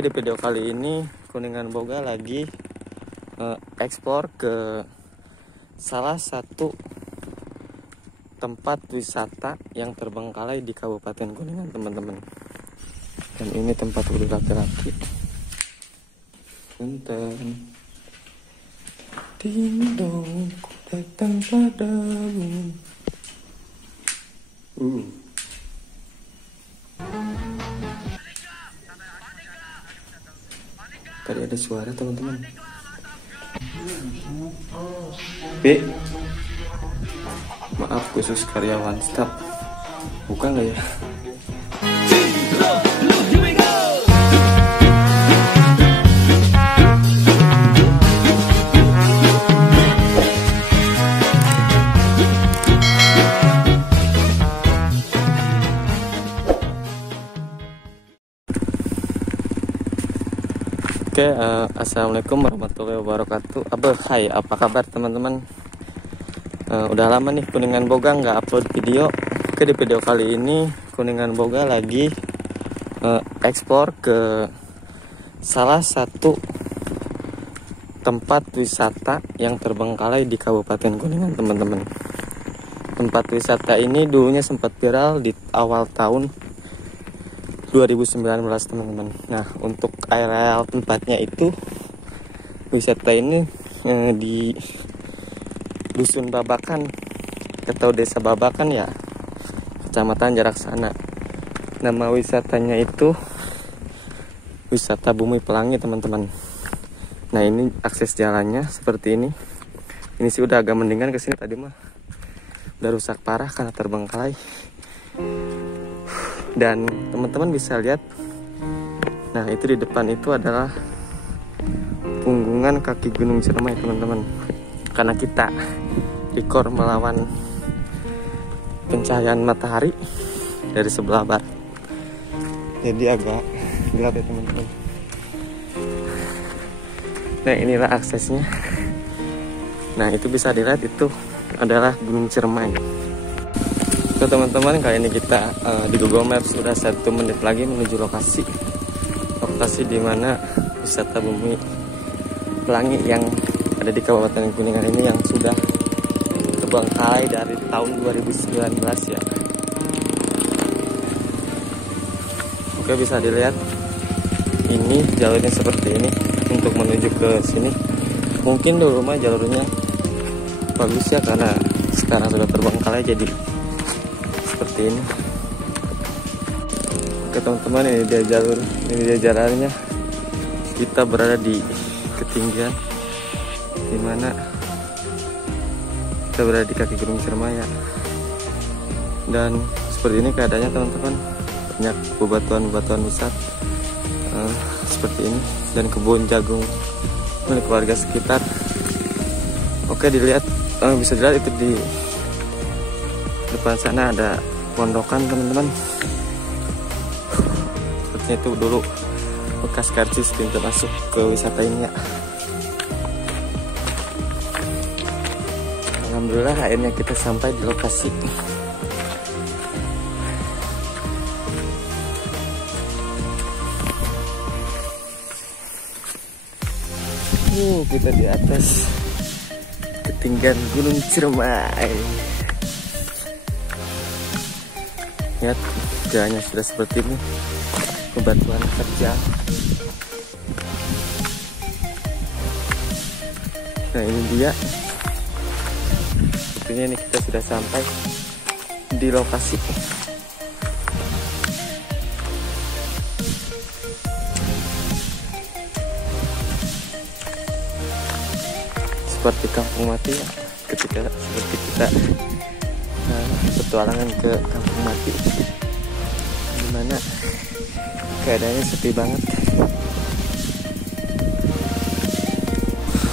Oke, di video kali ini Kuningan Boga lagi eksplor ke salah satu tempat wisata yang terbengkalai di Kabupaten Kuningan, teman-teman. Dan ini tempat wudhu laki-laki. Punten. Ding dong, ku datang padamu. Tadi ada suara, teman-teman. Maaf, khusus karyawan staff. Bukan nggak ya? Oke, assalamualaikum warahmatullahi wabarakatuh. Hai, apa kabar teman-teman? Udah lama nih Kuningan Boga nggak upload video. Oke, di video kali ini Kuningan Boga lagi eksplor ke salah satu tempat wisata yang terbengkalai di Kabupaten Kuningan, teman-teman. Tempat wisata ini dulunya sempat viral di awal tahun 2019, teman-teman. Nah, untuk areal tempatnya itu, wisata ini di Dusun Babakan atau Desa Babakan ya, Kecamatan Jaraksana. Nama wisatanya itu wisata Bumi Pelangi, teman-teman. Nah, ini akses jalannya seperti ini. Ini sih udah agak mendingan kesini, tadi mah udah rusak parah karena terbengkalai. Dan teman-teman bisa lihat, nah itu di depan itu adalah punggungan kaki Gunung Ciremai, teman-teman. Karena kita record melawan pencahayaan matahari dari sebelah barat, jadi agak gelap ya, teman-teman. Nah, inilah aksesnya. Nah, itu bisa dilihat, itu adalah Gunung Ciremai. So, teman-teman, kali ini kita di Google Maps sudah 1 menit lagi menuju lokasi di mana wisata Bumi Pelangi yang ada di Kabupaten Kuningan ini, yang sudah terbengkalai dari tahun 2019 ya. Oke, bisa dilihat ini jalurnya seperti ini untuk menuju ke sini. Mungkin dulu mah jalurnya bagus ya, karena sekarang sudah terbengkalai jadi seperti ini. Oke, teman-teman, ini dia jalur, ini dia jalannya. Kita berada di ketinggian dimana kita berada di kaki Gunung Ciremai ya. Dan seperti ini keadaannya, teman-teman. Banyak bebatuan-bebatuan besar seperti ini, dan kebun jagung milik warga sekitar. Oke, dilihat, bisa dilihat itu di depan sana ada pondokan, teman-teman. Sepertinya itu dulu bekas karcis pintu masuk ke wisata ini ya. Alhamdulillah akhirnya kita sampai di lokasi. Kita di atas ketinggian Gunung Ciremai. Lihat, jalannya sudah seperti ini, bebatuan terjal. Nah, ini dia. Sepertinya ini kita sudah sampai di lokasi. Seperti kampung mati ya, ketika seperti kita petualangan ke kampung mati, dimana keadaannya sepi banget.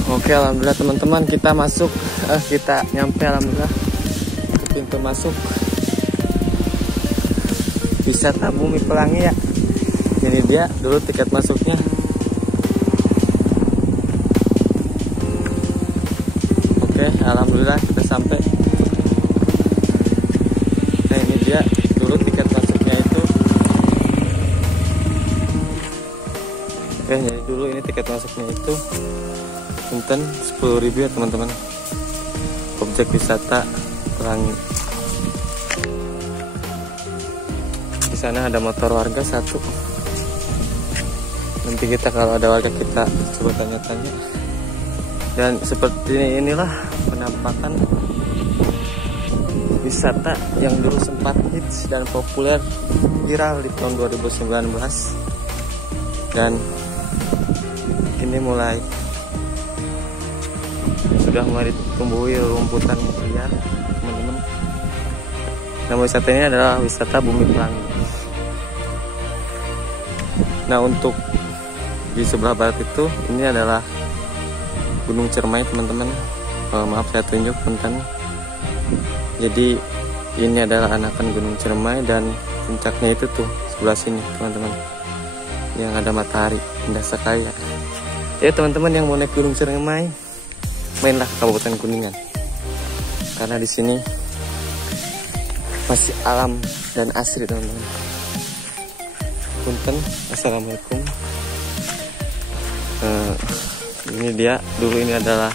Oke, alhamdulillah teman-teman, kita masuk, kita nyampe alhamdulillah ke pintu masuk wisata Bumi Pelangi ya. Ini dia dulu tiket masuknya. Oke, alhamdulillah kita sampai. Nah, ini dia dulu tiket masuknya itu dulu ini tiket masuknya itu punten 10.000 ya teman-teman. Objek wisata Pelangi. Di sana ada motor warga satu. Nanti kita kalau ada warga kita coba tanya-tanya. Dan seperti inilah penampakan wisata yang dulu sempat hits dan populer viral di tahun 2019 dan kini sudah mulai ditumbuhi rumputan liar teman-teman. Nama wisata ini adalah wisata Bumi Pelangi. Nah, untuk di sebelah barat itu ini adalah Gunung Cermai teman-teman. Maaf saya tunjuk punten. Jadi ini adalah anakan Gunung Cermai dan puncaknya itu tuh sebelah sini teman-teman, yang ada matahari, indah sekali ya. Ya teman-teman yang mau naik Gunung Cermai, mainlah ke Kabupaten Kuningan, karena di sini masih alam dan asri teman-teman. Punten, assalamualaikum. Ini dia, dulu ini adalah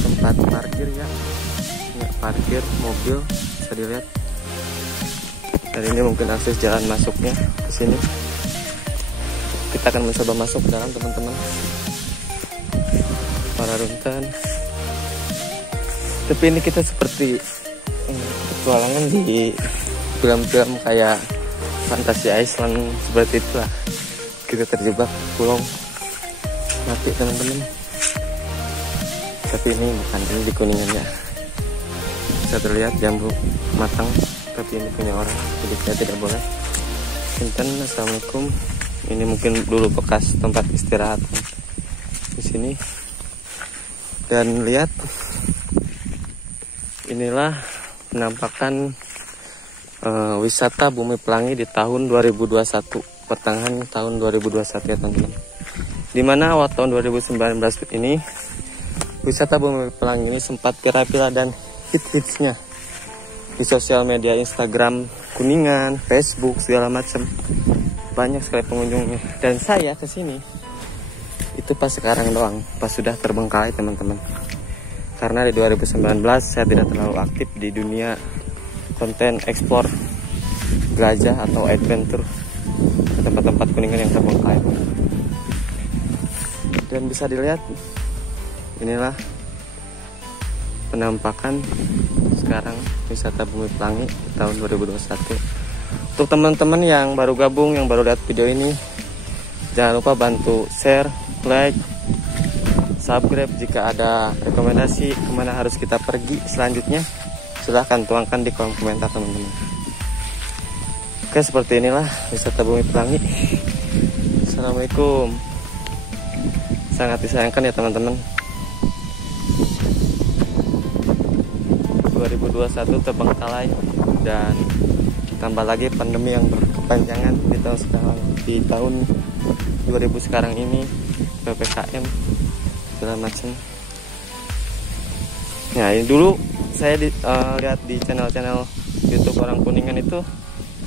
tempat parkir ya. Parkir mobil bisa dilihat. Dan ini mungkin akses jalan masuknya ke sini. Kita akan mencoba masuk ke dalam teman-teman. Para runtan. Tapi ini kita seperti petualangan di film-film kayak Fantasi Island, seperti itulah. Kita terjebak pulau mati teman-teman. Tapi ini bukan, ini di Kuningan ya. Bisa terlihat jambu matang, tapi ini punya orang, jadi saya tidak boleh. Punten, assalamualaikum. Ini mungkin dulu bekas tempat istirahat di sini. Dan lihat, inilah penampakan wisata Bumi Pelangi di tahun 2021, pertengahan tahun 2021 ya teman-teman. Dimana awal tahun 2019 ini wisata Bumi Pelangi ini sempat viral dan hits-hitsnya di sosial media, Instagram Kuningan, Facebook, segala macam. Banyak sekali pengunjungnya. Dan saya kesini itu pas sekarang doang, pas sudah terbengkalai teman-teman. Karena di 2019 saya tidak terlalu aktif di dunia konten ekspor jelajah atau adventure ke tempat-tempat Kuningan yang terbengkalai. Dan bisa dilihat, inilah penampakan sekarang wisata Bumi Pelangi di tahun 2021. Untuk teman-teman yang baru gabung, yang baru lihat video ini, jangan lupa bantu share, like, subscribe. Jika ada rekomendasi kemana harus kita pergi selanjutnya, silahkan tuangkan di kolom komentar teman-teman. Oke, seperti inilah wisata Bumi Pelangi. Assalamualaikum. Sangat disayangkan ya teman-teman, 2021 terbengkalai dan tambah lagi pandemi yang berkepanjangan di tahun 2000 sekarang ini, PPKM segala macam. Nah, ini dulu saya lihat di channel YouTube orang Kuningan itu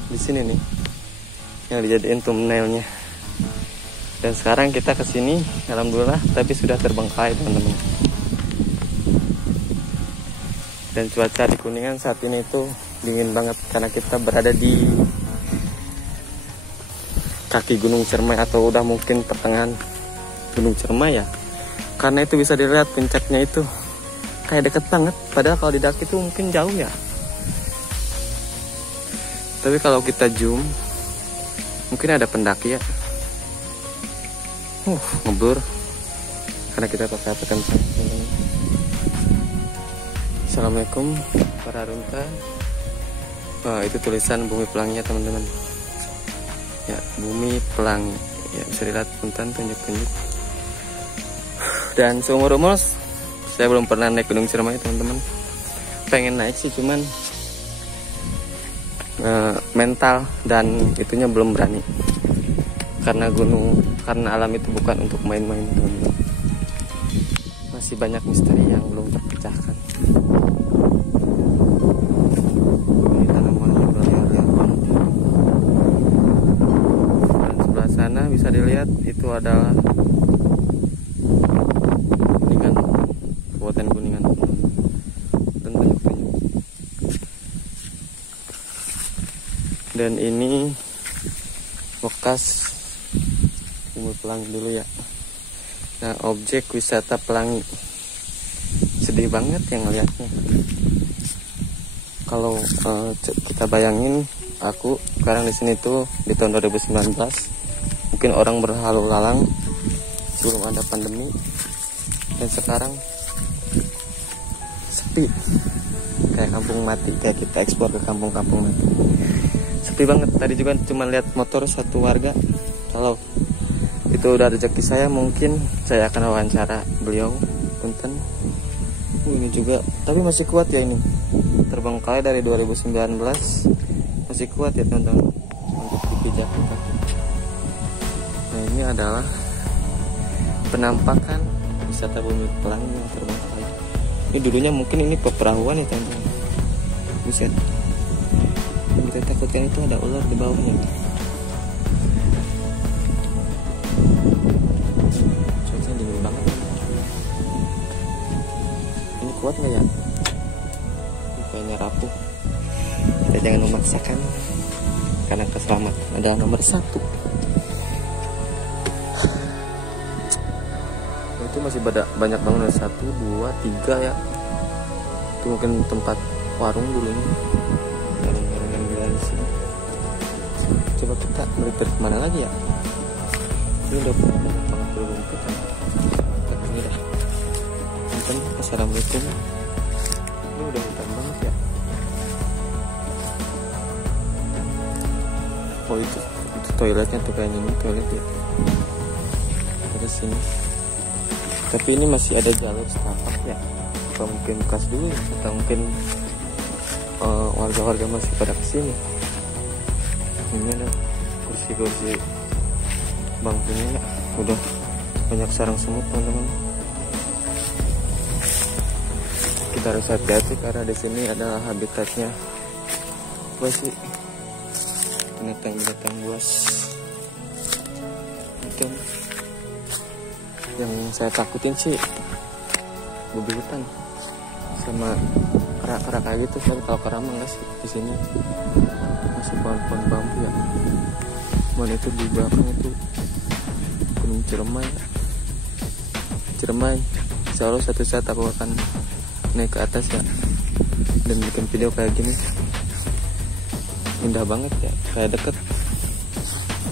di sini nih yang dijadiin thumbnailnya. Dan sekarang kita kesini, alhamdulillah, tapi sudah terbengkalai teman-teman. Dan cuaca di Kuningan saat ini itu dingin banget karena kita berada di kaki Gunung Cermai atau udah mungkin pertengahan Gunung Cermai ya. Karena itu bisa dilihat puncaknya itu kayak deket banget, padahal kalau didaki itu mungkin jauh ya. Tapi kalau kita zoom mungkin ada pendaki ya. Ngeblur karena kita pakai HP teman-teman. Assalamualaikum para runta. Itu tulisan Bumi Pelangi ya teman-teman. Ya, Bumi Pelangi. Ya, bisa dilihat punten tunjuk-tunjuk. Dan seumur-umur saya belum pernah naik Gunung Cermai teman-teman. Pengen naik sih, cuman mental dan itunya belum berani. Karena alam itu bukan untuk main-main teman-teman. Masih banyak misteri yang belum terpecahkan. Ini tanamannya berliar-liar banget. Dan sebelah sana sana bisa dilihat itu adalah Kuningan, Kabupaten Kuningan. Dan banyak-banyak. Dan ini bekas Bumi Pelangi dulu ya. Nah, objek wisata Pelangi. Sedih banget yang ngeliatnya. Kalau kita bayangin, aku sekarang di sini tuh di tahun 2019, mungkin orang berlalu lalang sebelum ada pandemi, dan sekarang sepi, kayak kampung mati, kayak kita ekspor ke kampung-kampung mati. Sepi banget. Tadi juga cuma lihat motor satu warga. Kalau itu udah rezeki saya, mungkin saya akan wawancara beliau. Punten. Ini juga, tapi masih kuat ya ini. Terbengkalai dari 2019, masih kuat ya teman-teman untuk dipijakan kaki. Nah, ini adalah penampakan wisata Bumi Pelangi yang terbengkalai. Ini dulunya mungkin ini peperahuan ya teman-teman. Buset. Yang kita takutkan itu ada ular di bawahnya. Cuacanya dingin banget. Ini kuat nggak ya? Kayaknya rapuh. Kita jangan memaksakan, karena keselamatan adalah nomor 1. Itu masih banyak bangunan, 1, 2, 3 ya. Itu mungkin tempat warung dulunya. Warung-warung yang jualan di sini. Coba kita melipir kemana lagi ya? Ini udah banyak banget rumput kan. Ini dah. Assalamualaikum. Ini udah hutan banget ya. Oh itu toiletnya tuh, kayaknya ini toilet ya. Dari sini. Tapi ini masih ada jalur setapak ya. Atau mungkin bekas dulu ya. Atau mungkin warga-warga masih pada kesini. Ini ada kursi-kursi bangkunya ya. Udah banyak sarang semut teman-teman. Kita harus hati-hati karena di sini adalah habitatnya apa sih, binatang-binatang buas. Itu yang saya takutin sih babi hutan sama kera-kera kayak gitu. Saya tahu kera mah nggak sih di sini, masih pohon-pohon bambu ya. Cuman itu di belakang itu Gunung Ciremai. Insya Allah suatu saat aku akan naik ke atas ya dan bikin video kayak gini. Indah banget ya, kayak deket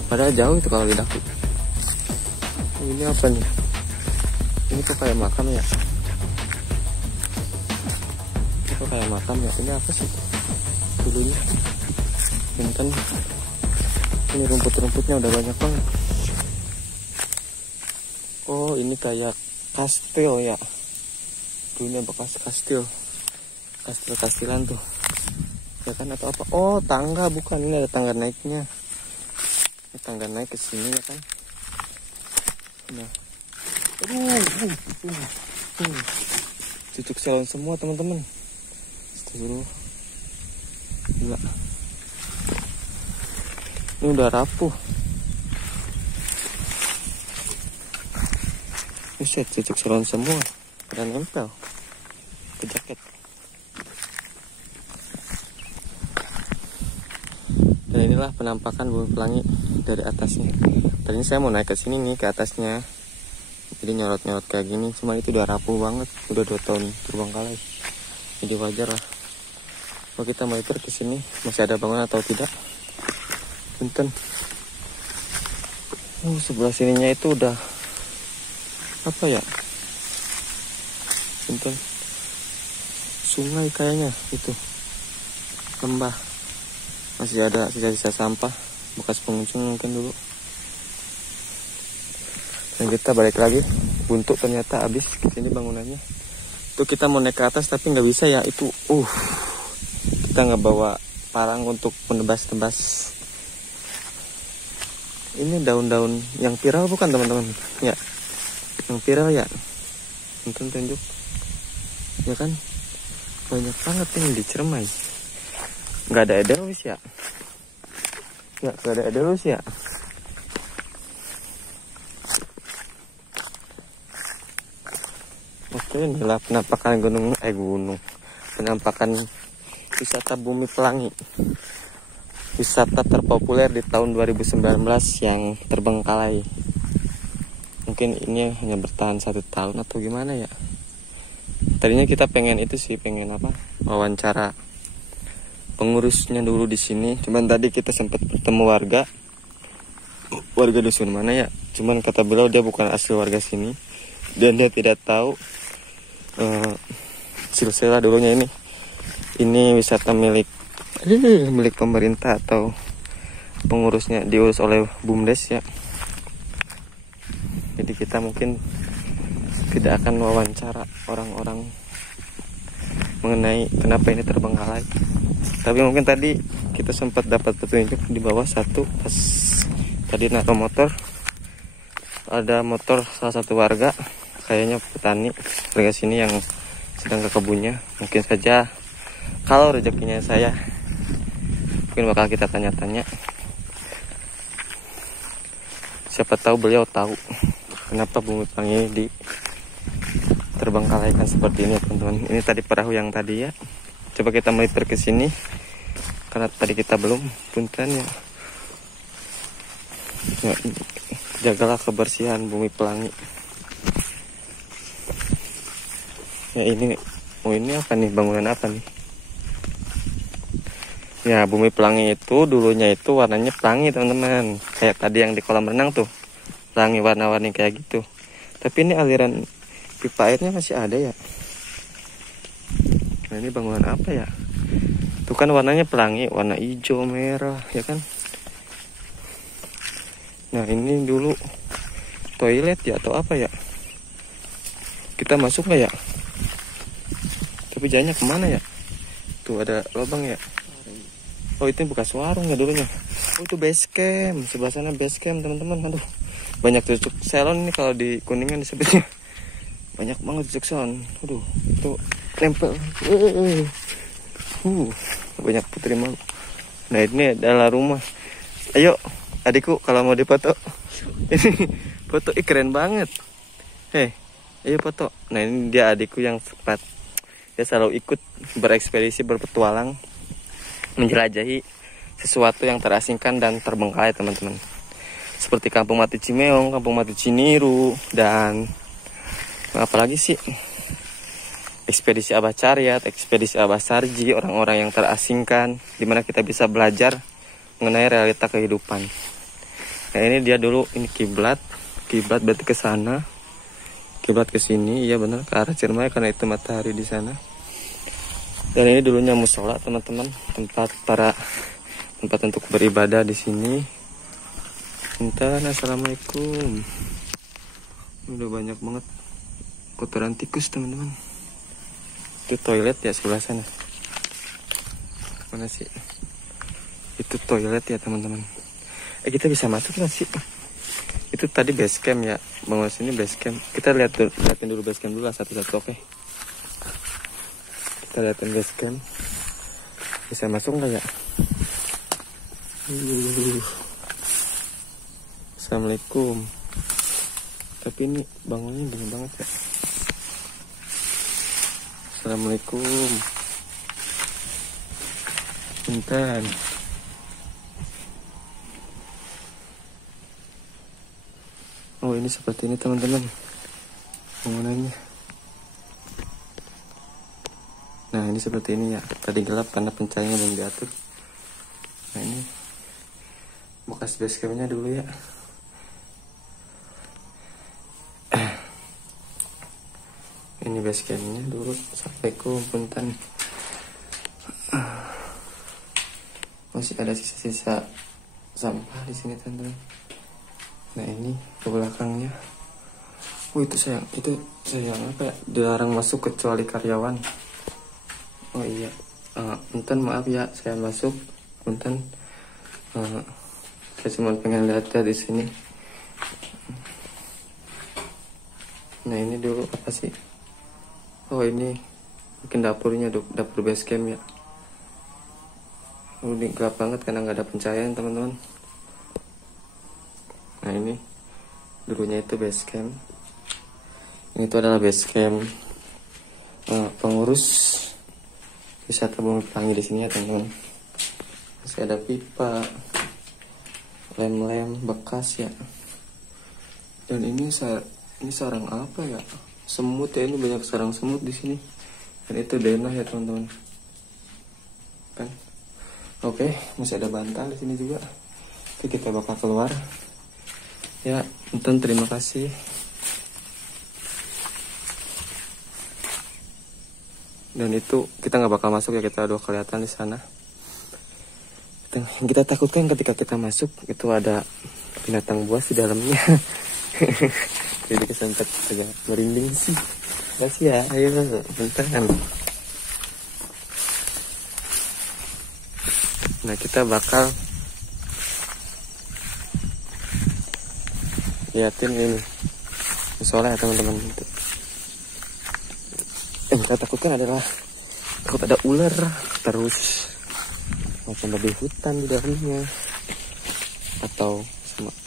padahal jauh itu kalau lidahku. Ini apa nih? Ini kok kayak makam ya? Ini kok kayak makam ya? Ini apa sih dulunya? Kan ini rumput-rumputnya udah banyak banget. Oh, ini kayak kastil ya, dulunya bekas kastilan tuh ya kan, atau apa? Oh, tangga, bukan, ini ada tangga naiknya. Ini tangga naik ke sini ya kan. Nah, cucuk salon semua teman-teman. Astagfirullah, gila, ini udah rapuh. Buset, cucuk salon semua pada nempel ke jaket. Dan inilah penampakan Bumi Pelangi dari atasnya. Tadi saya mau naik ke sini nih, ke atasnya, jadi nyorot-nyorot kayak gini. Cuma itu udah rapuh banget, udah 2 tahun terbengkalai. Jadi wajar lah. Kalau kita mau ikut ke sini, masih ada bangunan atau tidak? Punten. Sebelah sininya itu udah apa ya? Punten. Sungai kayaknya itu, lembah. Masih ada sisa-sisa sampah bekas pengunjung mungkin dulu. Dan kita balik lagi, buntu ternyata habis ini bangunannya. Itu kita mau naik ke atas tapi nggak bisa ya, itu kita nggak bawa parang untuk menebas-tebas. Ini daun-daun yang viral bukan teman-teman ya, yang viral ya, tunjuk ya kan, banyak banget ini di Ciremai. Nggak ada edelweiss ya, nggak ada edelweiss ya. Inilah penampakan gunung, penampakan wisata Bumi Pelangi, wisata terpopuler di tahun 2019 yang terbengkalai. Mungkin ini hanya bertahan 1 tahun atau gimana ya. Tadinya kita pengen itu sih, pengen wawancara pengurusnya dulu di sini. Cuman tadi kita sempat bertemu warga dusun mana ya. Cuman kata beliau dia bukan asli warga sini dan dia tidak tahu silsilah dulunya ini wisata milik pemerintah atau pengurusnya diurus oleh BUMDes ya. Jadi kita mungkin tidak akan wawancara orang-orang mengenai kenapa ini terbengkalai. Tapi mungkin tadi kita sempat dapat petunjuk di bawah satu pas tadi naik motor, ada motor salah satu warga, kayaknya petani warga sini yang sedang ke kebunnya. Mungkin saja kalau rezekinya saya, mungkin bakal kita tanya-tanya. Siapa tahu beliau tahu kenapa Bumi Pelangi terbengkalaikan seperti ini ya teman-teman. Ini tadi perahu yang tadi ya. Coba kita melipir ke sini karena tadi kita belum punten ya. Jagalah kebersihan Bumi Pelangi. Ya ini apa nih, bangunan apa nih? Ya Bumi Pelangi itu dulunya itu warnanya pelangi teman-teman. Kayak tadi yang di kolam renang tuh, pelangi warna-warni kayak gitu. Tapi ini aliran pipa airnya masih ada ya. Nah ini bangunan apa ya? Itu kan warnanya pelangi, warna hijau merah ya kan. Nah ini dulu toilet ya atau apa ya? Kita masuk nggak ya? Tapi jalannya kemana ya? Tuh ada lubang ya. Oh itu bekas warung ya dulunya. Oh itu base camp, sebelah sana base camp teman-teman. Aduh banyak tusuk salon ini kalau di Kuningan disebutnya. Banyak banget tusuk salon. Aduh itu nempel. Banyak putri malu. Nah ini adalah rumah. Ayo adikku kalau mau dipoto. Ini foto keren banget. Ayo foto. Nah ini dia adikku yang sempat. Dia selalu ikut berekspedisi, berpetualang, menjelajahi sesuatu yang terasingkan dan terbengkalai teman-teman. Seperti Kampung Mati Cimeong, Kampung Mati Ciniru, dan apalagi sih? Ekspedisi Abah Caryat, ekspedisi Abah Sarji, orang-orang yang terasingkan, dimana kita bisa belajar mengenai realita kehidupan. Nah ini dia dulu, ini kiblat berarti ke sana. Kiblat ke sini, iya benar, ke arah Ciremai karena itu matahari di sana. Dan ini dulunya musola teman-teman, tempat untuk beribadah di sini. Assalamualaikum. Udah banyak banget kotoran tikus teman-teman. Itu toilet ya sebelah sana. Mana sih? Itu toilet ya teman-teman. Kita bisa masuk nggak sih? Itu tadi base camp ya, bangun sini base camp. Kita liatin dulu base camp dulu lah satu-satu, oke? Kita liatin base camp. Bisa masuk nggak ya? Assalamualaikum. Tapi ini bangunnya gini banget ya. Assalamualaikum. Bentar. Oh ini seperti ini teman-teman bangunannya. Nah ini seperti ini ya. Tadi gelap karena pencahayaannya belum diatur. Nah ini bekas base campnya dulu ya. Ini base campnya dulu. Assalamualaikum punten. Masih ada sisa-sisa sampah di sini teman-teman. Nah ini ke belakangnya. Itu sayang apa ya? Dilarang masuk kecuali karyawan. Oh iya. Punten maaf ya saya masuk. Punten. Saya cuma pengen lihat di sini. Nah ini dulu apa sih? Oh ini mungkin dapurnya, dapur base camp ya. Ini gelap banget karena nggak ada pencahayaan teman-teman. Nah ini dulunya itu base camp. Ini tuh adalah base camp pengurus wisata Bumi Pelangi di sini ya teman-teman. Masih ada pipa, lem-lem bekas ya. Dan ini sarang apa ya? Semut ya, ini banyak sarang semut di sini. Dan itu denah ya teman-teman. Kan? Oke, masih ada bantal di sini juga. Oke, kita bakal keluar. Ya, nonton, terima kasih. Dan itu kita nggak bakal masuk ya, kita udah kelihatan di sana. Yang kita takutkan ketika kita masuk itu ada binatang buas di dalamnya. Jadi kesempat agak merinding sih. Kasih ya, ayo bentar. Nah, kita bakal liatin ini musola ya teman-teman. Yang kita takutkan adalah takut ada ular, terus macam babi hutan di dalamnya, atau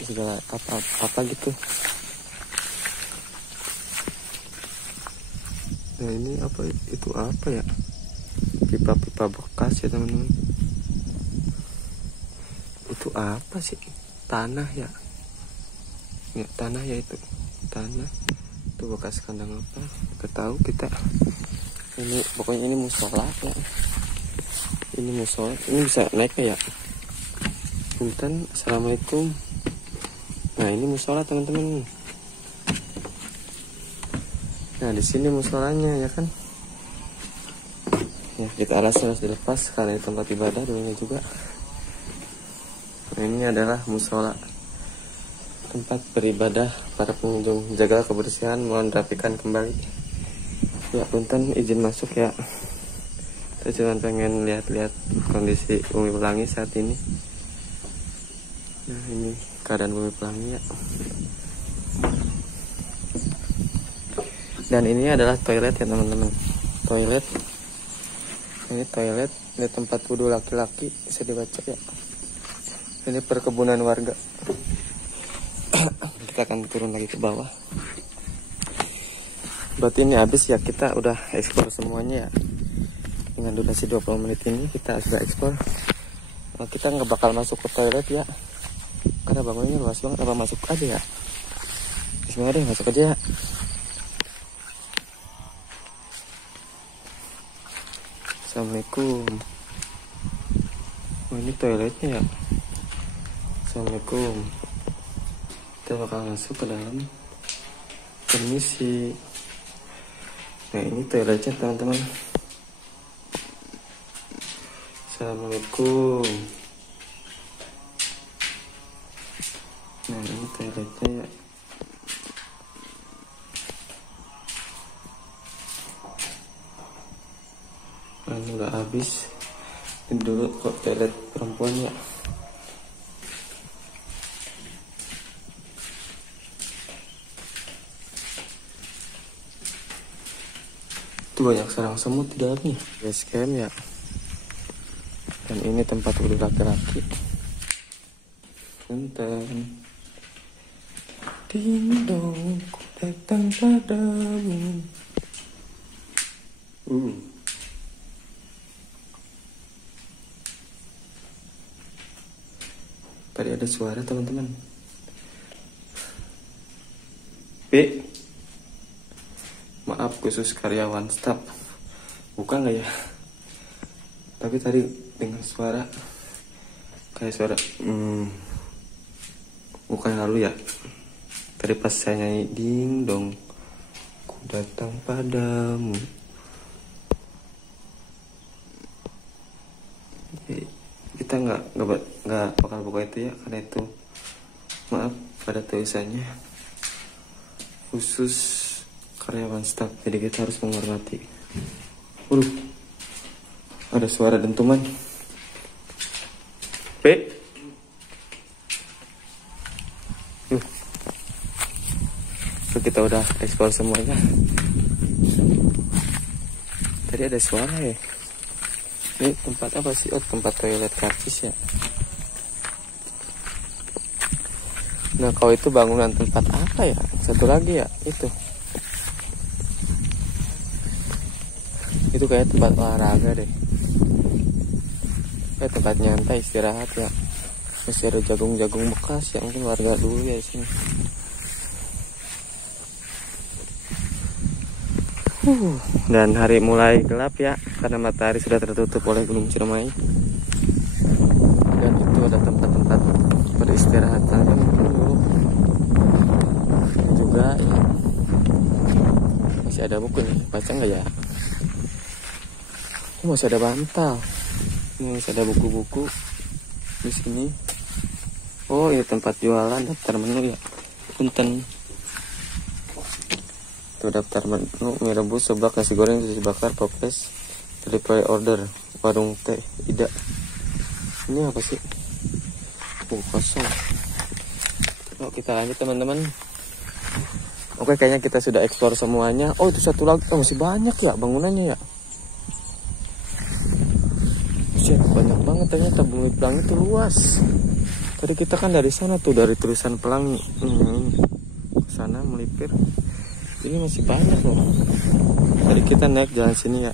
segala apa gitu. Nah, ini apa, itu apa ya? Pipa-pipa bekas ya teman-teman. Itu apa sih? Tanah ya? Ya, tanah ya, itu tanah. Itu bekas kandang apa? Gak tahu kita. Ini pokoknya ini musola ya. Ini musola. Ini bisa naiknya ya. Punten, assalamualaikum. Nah, ini musola teman-teman. Nah, di sini musolanya ya kan. Ya, kita alasnya harus dilepas karena ini tempat ibadah dulunya juga. Nah, ini adalah musola, tempat beribadah para pengunjung. Jaga kebersihan, mohon rapikan kembali. Ya, punten, izin masuk ya. Saya cuma pengen lihat-lihat kondisi Bumi Pelangi saat ini. Nah, ini keadaan Bumi Pelangi ya. Dan ini adalah toilet ya teman-teman. Toilet. Ini toilet, ini tempat wudhu laki-laki, bisa dibaca ya. Ini perkebunan warga. Kita akan turun lagi ke bawah. Berarti ini habis ya, kita udah eksplor semuanya ya. Dengan durasi 20 menit ini kita sudah eksplor. Nah, kita nggak bakal masuk ke toilet ya, karena bangunannya luas banget. Apa masuk aja ya? Bismillah deh, masuk aja ya. Assalamualaikum. Oh, ini toiletnya ya. Assalamualaikum. Kita bakal masuk ke dalam. Permisi. Nah, ini toiletnya teman-teman. Assalamualaikum. Nah, ini toiletnya ya. Nah, ini udah habis. Ini dulu kok toilet perempuan ya. Itu banyak sarang semut di dalamnya. Base camp ya. Dan ini tempat wudhu laki-laki. Bentar. Ding dong, ku datang padamu. Tadi ada suara teman-teman. Maaf, khusus karyawan staff. Buka nggak ya? Tapi tadi dengar suara kayak suara bukan lalu ya. Tadi pas saya nyanyi ding dong, ku datang padamu. Kita nggak bakal buka itu ya, karena itu maaf pada tulisannya khusus karyawan staff, jadi kita harus menghormati. Ada suara dentuman. So, kita udah eksplor semuanya. Tadi ada suara ya. Ini tempat apa sih? Oh, tempat toilet karcis ya. Nah, kalau itu bangunan tempat apa ya? Satu lagi ya, itu. Itu kayak tempat olahraga deh, kayak tempat nyantai istirahat ya. Masih ada jagung-jagung bekas ya, mungkin warga dulu ya di sini. Dan hari mulai gelap ya, karena matahari sudah tertutup oleh Gunung Ciremai. Dan itu ada tempat-tempat peristirahatan yang dulu. Dan juga ya, masih ada buku nih, baca nggak ya? Oh, masih ada bantal. Ini masih ada buku-buku di sini. Oh, ini tempat jualan daftar menu ya. Punten. Itu daftar menu: mie rebus, seblak, nasi goreng, sushi bakar, popes, delivery order, warung teh Ida. Ini apa sih? Kosong. Yuk kita lanjut teman-teman. Oke, kayaknya kita sudah eksplor semuanya. Oh, itu satu lagi. Oh, masih banyak ya bangunannya ya. Banyak banget ternyata. Bumi Pelangi itu luas. Tadi kita kan dari sana tuh, dari tulisan Pelangi ke sana melipir. Ini masih banyak loh. Tadi kita naik jalan sini ya,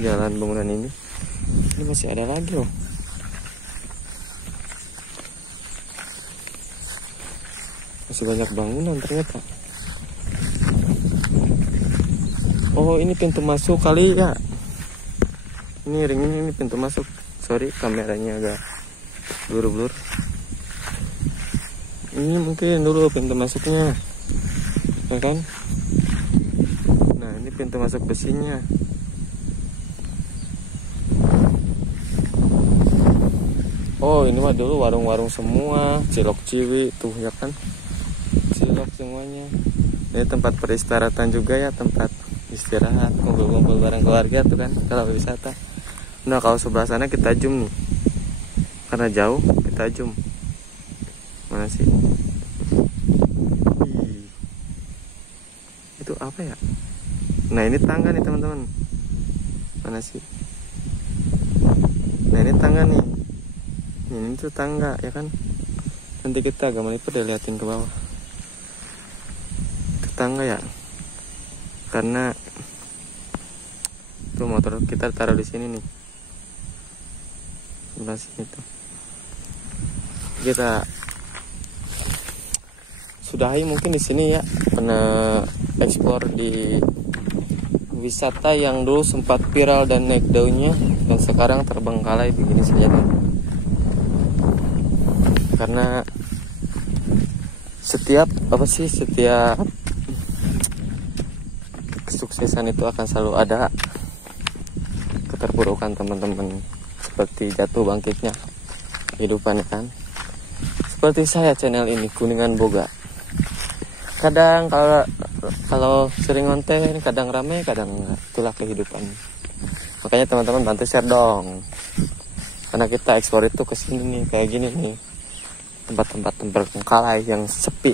jalan bangunan ini. Ini masih ada lagi loh. Masih banyak bangunan ternyata. Oh, ini pintu masuk kali ya. Ini ring ini pintu masuk. Sorry, kameranya agak blur-blur. Ini mungkin dulu pintu masuknya, ya kan? Nah, ini pintu masuk besinya. Oh, ini mah dulu warung-warung semua, cilok ciwi tuh ya kan? Cilok semuanya. Ini tempat peristirahatan juga ya, tempat istirahat, kumpul-kumpul bareng keluarga tuh kan kalau wisata. Nah, kalau sebelah sana kita zoom nih, karena jauh kita zoom. Mana sih? Itu apa ya? Nah, ini tangga nih teman-teman. Mana sih? Nah, ini tangga nih. Ini tuh tangga ya kan? Nanti kita agak melipir deh, liatin ke bawah. Itu tangga ya. Karena tuh motor kita taruh di sini nih. Sebelah sini tuh. Kita sudahi mungkin di sini ya, pernah explore di wisata yang dulu sempat viral dan naik daunnya, dan sekarang terbengkalai begini saja nih. Karena setiap kesuksesan itu akan selalu ada keterpurukan teman-teman, seperti jatuh bangkitnya kehidupan kan. Seperti saya, channel ini Kuningan Boga. Kadang kalau sering konten, kadang rame, kadang enggak. Itulah kehidupan. Makanya teman-teman bantu share dong. Karena kita eksplor itu ke sini nih, kayak gini nih. Tempat-tempat terbengkalai yang sepi,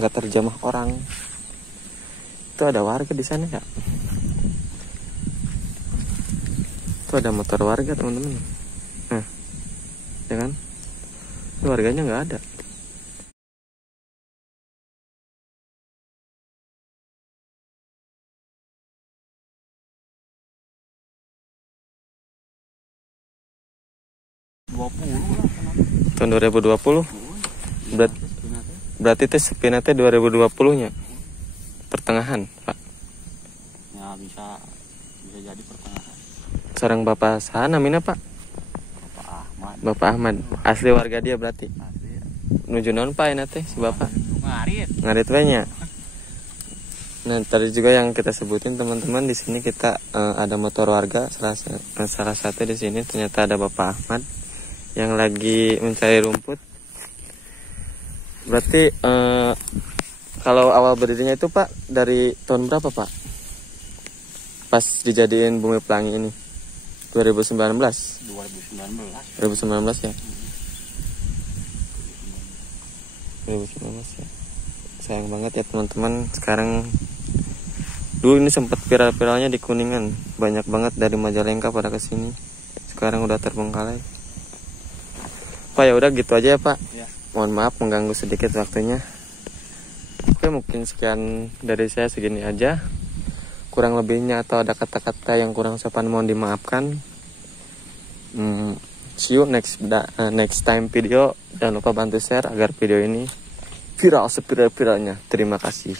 enggak terjamah orang. Itu ada warga di sana ya. Itu ada motor warga teman-teman. Nah, ya kan? Itu warganya nggak ada. Tahun 2020. Berarti itu sepinatnya 2020-nya. Pertengahan, Pak. Ya, bisa jadi pertengahan. Sarang Bapak sana namanya, Pak? Bapak Ahmad. Asli warga dia berarti. Asli ya. Nuju naon Pak ini teh si Bapak? Ngarit we nya. Nah, tadi juga yang kita sebutin teman-teman, di sini kita ada motor warga, salah satu di sini ternyata ada Bapak Ahmad yang lagi mencari rumput. Berarti kalau awal berdirinya itu Pak dari tahun berapa Pak? Pas dijadiin Bumi Pelangi ini 2019 ya. 2019 ya. Sayang banget ya teman-teman, sekarang dulu ini sempat viral-viralnya di Kuningan, banyak banget dari Majalengka pada kesini. Sekarang udah terbengkalai. Pak ya udah gitu aja ya Pak. Ya. Mohon maaf mengganggu sedikit waktunya. Oke, mungkin sekian dari saya, segini aja. kurang lebihnya atau ada kata-kata yang kurang sopan mohon dimaafkan. See you next time video. Jangan lupa bantu share agar video ini viral seviral-viralnya. Terima kasih.